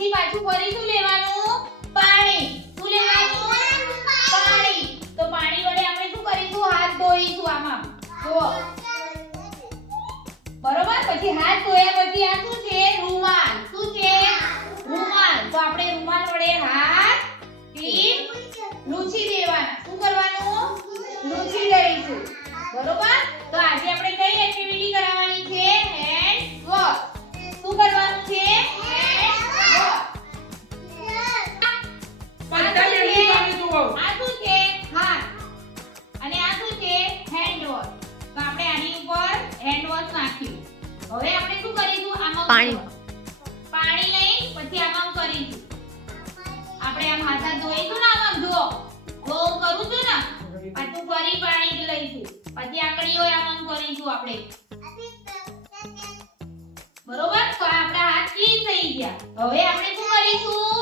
પછી પાછું ફરી શું લેવાનું પાણી શું લેવાનું પાણી તો પાણી વડે આપણે શું કરીશું હાથ ધોઈશું આમાં જુઓ બરોબર પછી હાથ ધોયા પછી આ શું છે રૂમાલ શું છે રૂમાલ તો આપણે રૂમાલ વડે હાથ ક્લીન લૂછી દેવાના શું કરવાનું લૂછી દઈશું બરોબર તો આજે આપણે કઈ એક્ટિવિટી કરાવવાની છે હેન્ડ વોશ શું કરવાનું છે હેન્ડ વોશ આ શું છે હાથ અને આ શું છે હેન્ડ વોશ તો આપણે આની ઉપર હેન્ડ વોશ નાખ્યું હવે આપણે શું કરીશું આમાં પાણી લઈ પછી આમાં કરીશું આપણે આમ હાથ ધોઈશું ને આમાં જુઓ જો કરું છું ને પાછું ફરી પાણી લઈશું પછી આકડીઓ આમ કરીશું આપણે બરોબર તો આપણા હાથ ક્લીન થઈ ગયા હવે આપણે શું કરીશું